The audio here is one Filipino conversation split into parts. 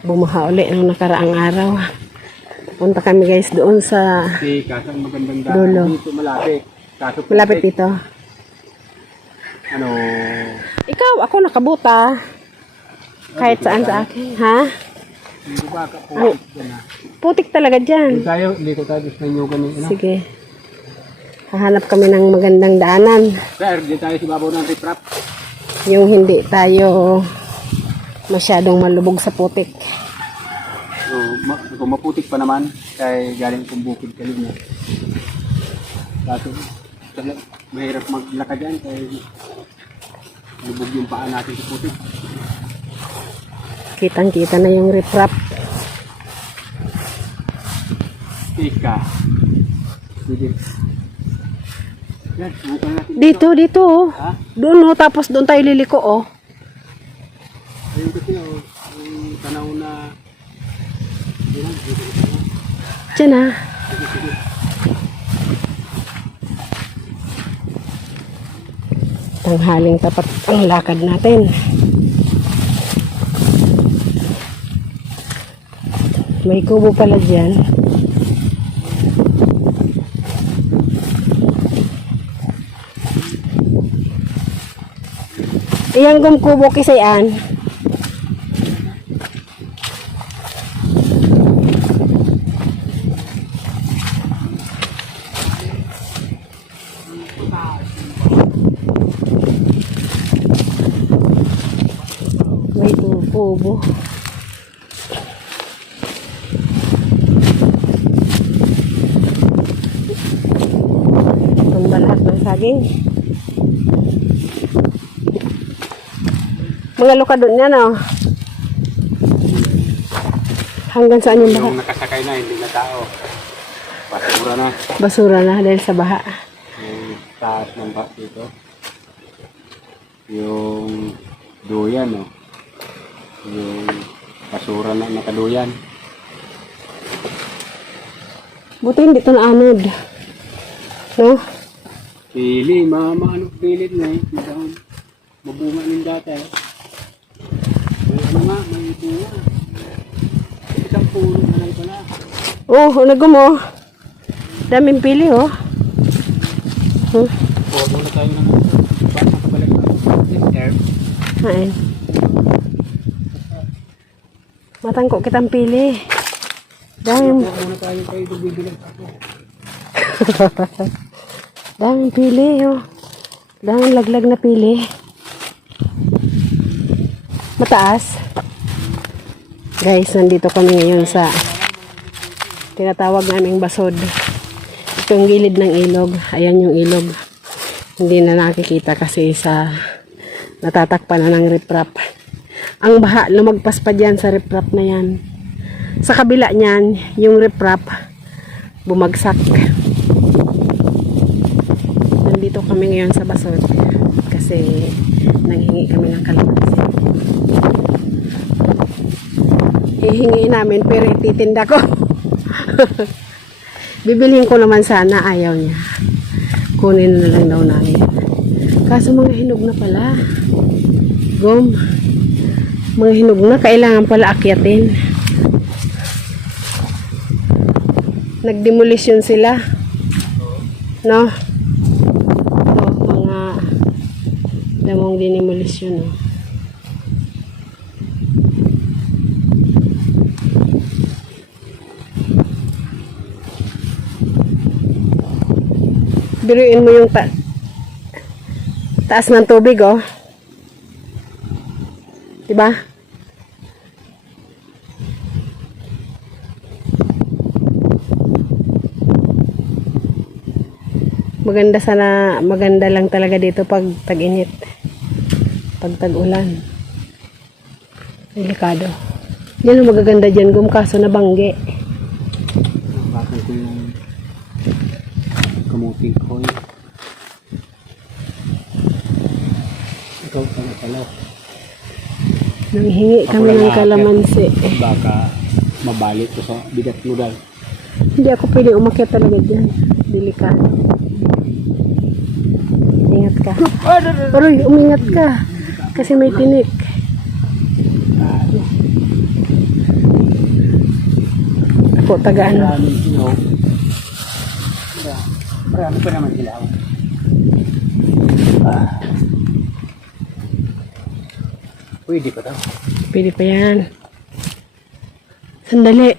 Bumaha uli nung nakaraang araw. Punta kami guys doon sa Kaso magandang dulo. dito malapit. Kaso Malapit dito. Ano? Ikaw, ako nakabuta. Kahit saan sa akin. Ha? Hindi ba ka po? Ay, putik talaga dyan. Dito tayo sa inyo ganun. Sige. Hahanap kami ng magandang daanan. Sir, dito tayo sa babaw ng riprap. Yung hindi tayo masyadong malubog sa putik. So, kung maputik pa naman, kaya galing kong bukid kanina. Kaso, mahirap maglakad yan, kaya lubog yung paa natin sa putik. Kitang-kita na yung riprap. Ika. Sige. Yan, subukan natin. Dito. Oh. Ha? Doon oh, tapos doon tayo liliko oh. Ayun kasi, yung tanaw na... Yan, dito. Diyan ah. Sige. Tanghaling tapat ang lakad natin. May kubo pala dyan. Iyang gumkubo kisayan. May kubo. Lahat ng saging. Mga luka doon yan oh. Hanggang saan yung baha? Yung nakasakay na, hindi na tao. Basura na. Basura na dahil sa baha. Yung taas ng baha dito. Yung duyan, no? Yung basura na nakaduyan. Buti hindi ito naanod. No? Pili, ano pilit na eh. Mabunga ng data eh. May ano nga, may bunga. Isang puno na lang pala. Oh, unagom oh. Daming pili oh. Huwag muna tayo ng ba't nakabalik na. Air. Hain. Matangko kitang pili. Daming Huwag muna tayo kayo bibilang ako. daming pili oh. Daming laglag na pili. Mataas. Guys, nandito kami ngayon sa tinatawag naming basod. Ito yung gilid ng ilog. Ayan yung ilog. Hindi na nakikita kasi sa natatakpan na ng riprap. Ang baha, lumagpas pa dyan sa riprap na yan. Sa kabila niyan, yung riprap bumagsak. Nandito kami ngayon sa basod kasi nanghingi kami ng kalamansi. Ihingi namin pero ititinda ko. Bibilhin ko naman sana, ayaw niya. Kunin na lang daw namin. Kaso mga hinog na pala. Gom. Mga hinog na, kailangan pala akyatin. Nagdemolisyon sila. No? Ito, mga damong dinemolisyon. No? Biruin mo yung taas ng tubig, oh. Diba? Maganda lang talaga dito pag tag-init. Pag tag-ulan. Delikado. Yan ang magaganda dyan, Gum, kaso nabangge. Bakit ko yung kamuting ko eh. Ikaw pala. Nanghingi kami ng kalamansi. Baka mabalik ko sa bigat mo dahil. Hindi ako pwede umakyat talaga dyan. Delikado. Ingat ka. Aroy, umingat ka. Kasi may tinik. po, taga ano. Maraming sinog. Marami pa naman ilaw. Pwede pa daw. Pwede pa yan. Sandali.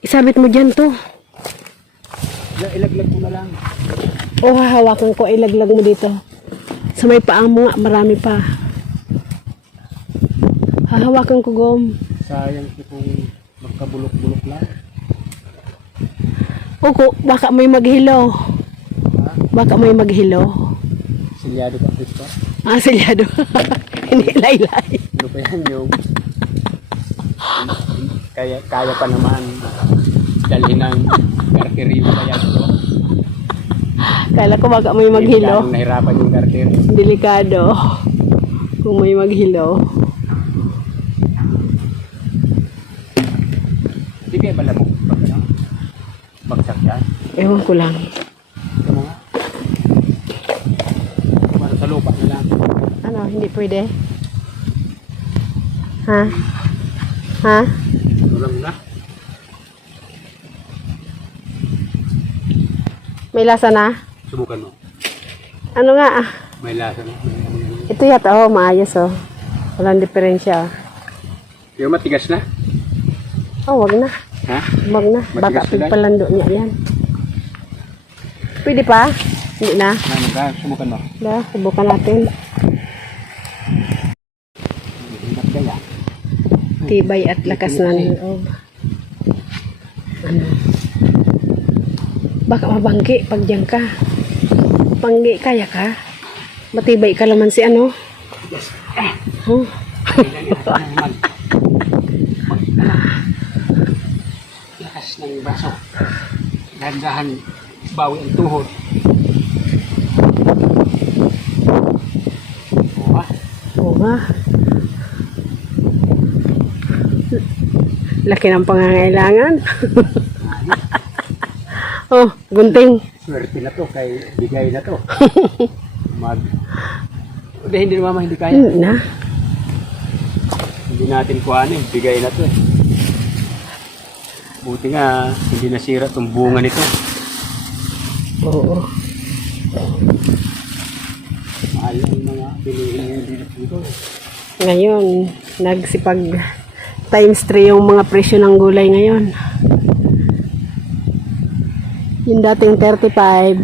Isabit mo dyan to. Ilaglag mo na lang. O hahawakan ko, ilaglag mo dito. Sa may paa mo nga, marami pa. Hahawakan ko, Gom. Sayang ko kung magkabulok-bulok lang. Opo, baka may maghilo. Ha? Baka may maghilo. Silyado pa, Chris pa. Ah, silyado. Hindi laylay. Ano pa yan yung... kaya pa naman dalhin ng karteriyo kaya ito. Kala ko baka may maghilo. Nahirapan yung karteriyo. Delikado. Kung may maghilo. Hindi kayo malamok pag ano? Bagsak yan. Ewan ko lang. Ito mo nga. Para sa lupa na lang. Ano, hindi pwede? Ha? Ha? Ito lang na. May lasa na? Subukan mo. Ano nga? May lasa na. Ito yata, oh, maayos, oh. Walang diferensya. Yung matigas na? Oh, wag na. Ha? Wag na. Baka Matigas na, pigpalando niya yan. Pwede pa? Hindi na. Ano ka? Subukan mo. Wala, subukan natin. Hinap kaya. Tibay at lakas ng loob. Ano? Baka mabanggi pag diyan ka. Banggi, kaya ka? Matibay ka naman si ano? Oh. Lakas ng baso. Dahan-dahan bawi ang tuhod. Oo nga. Laki ng pangangailangan. Oh, gunting. Swerte na to, kay bigay na to. Hindi naman hindi kaya. Hindi na. Hindi natin kuhanin, bigay na to eh. Buti nga, hindi nasira tong bunga nito. Oo. Mahal ang mga pilihin dito. Ngayon, nagsipag times 3 yung mga presyo ng gulay ngayon. Yung dating 35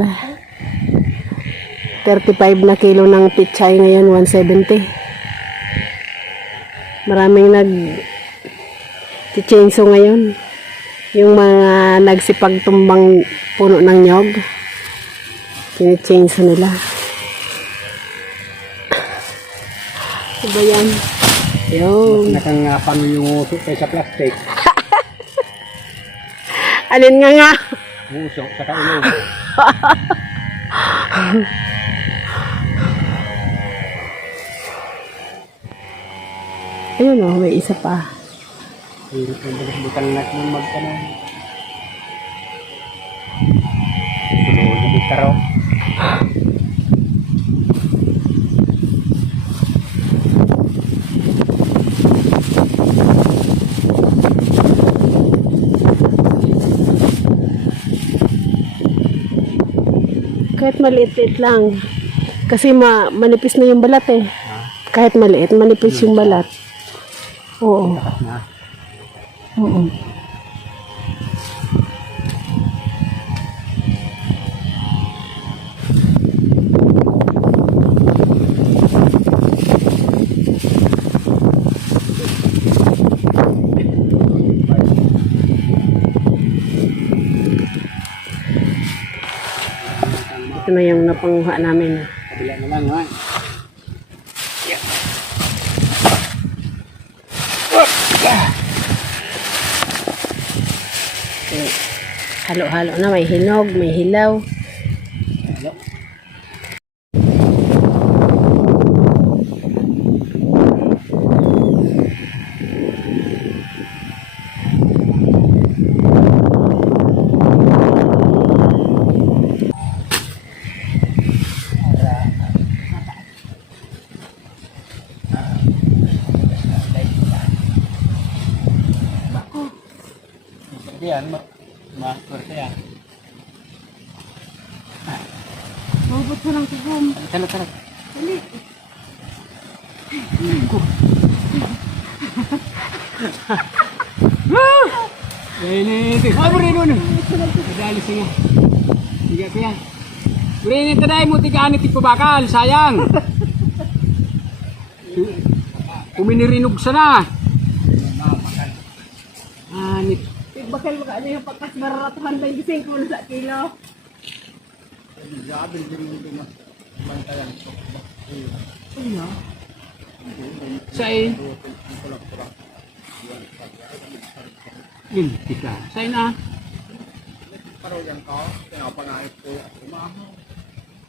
na kilo ng pichay, ngayon 170. Maraming nag-chainsaw ngayon. Yung mga nagsipag tumbang puno ng nyog, pini-chainsaw nila. Ano ba yan? Yung Nakangapang yung uso kaysa plastic. alin nga. Uso sa kailog. Ayun o, may isa pa. Hirap yung balas-butang natin magtanong. Tuloy na bitaro. Kahit maliit-liit lang. Kasi manipis na yung balat eh. Kahit maliit, manipis yung balat. Oo. Lakas na. Oo. Ito na yung napanguha namin. Kabila na lang ha. Halo-halo na, may hinog, may hilaw. Hello. malaki yan. Ma-swerte yan. Mabot ko ng tigom. Tala, tala. Dali. Ini, apa rin nun? Kadali siya. Tiga siya. Rin ito dahil mo tigaan iti bakal, sayang. Kuminirinog sana. Anit. Bakal mo ka ano yung pagkas mararatuhan 25 mo sa kilo. Say. Ginti ka. Say na.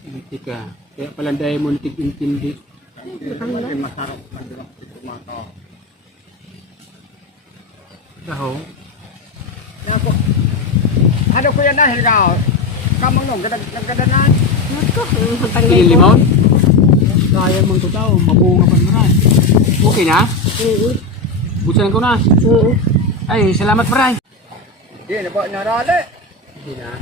Ginti ka. Kaya pala dahil mo natig-intindi. Daho. Ano ko yan dahil ka? Kamang nung, nagkadanan. Tingin limon? Kaya mong tutaw. Mabunga pa naman. Okay na? Busan ko na. Ay, salamat paray. Hindi na ba narali? Hindi na.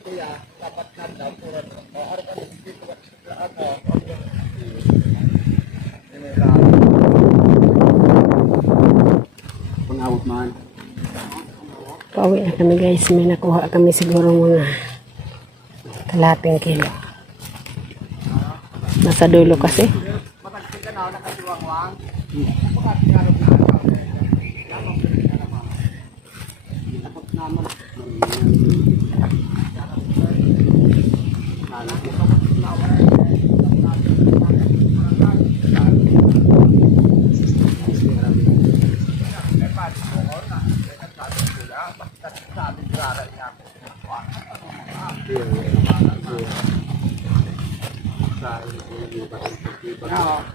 Kuya, dapat na daw puro. O, ano ka dito sa ako? Pang-awot man. Pauwi na kami guys. May nakuha kami siguro mga kalating kilo. Nasa dulo kasi. Matagsin ka na, nakasiwang-wang.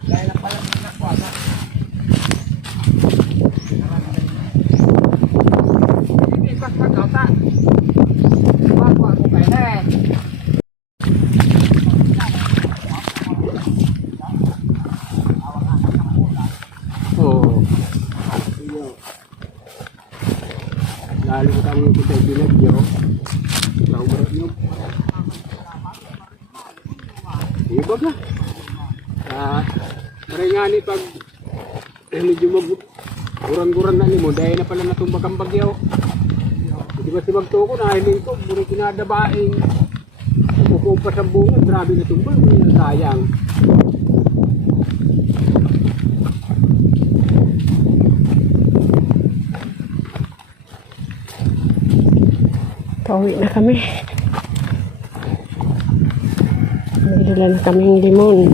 Dahil na pala nakuha. Hindi, pagkakauta. Makuha ko kayo eh. Oo. Lalo ko tayo yung kutay bilag nyo. Lang berat nyo. Ibag na. Maringani pag medyo gurang-gurang na mo dahil na pala natumbag ang bagyaw. Hindi ba si magtuko na hiling ko, muli kinadabaing nakukumpas ang bunga, grabe na tumbag, sayang. Pauwi na kami. May dala na kaming limon.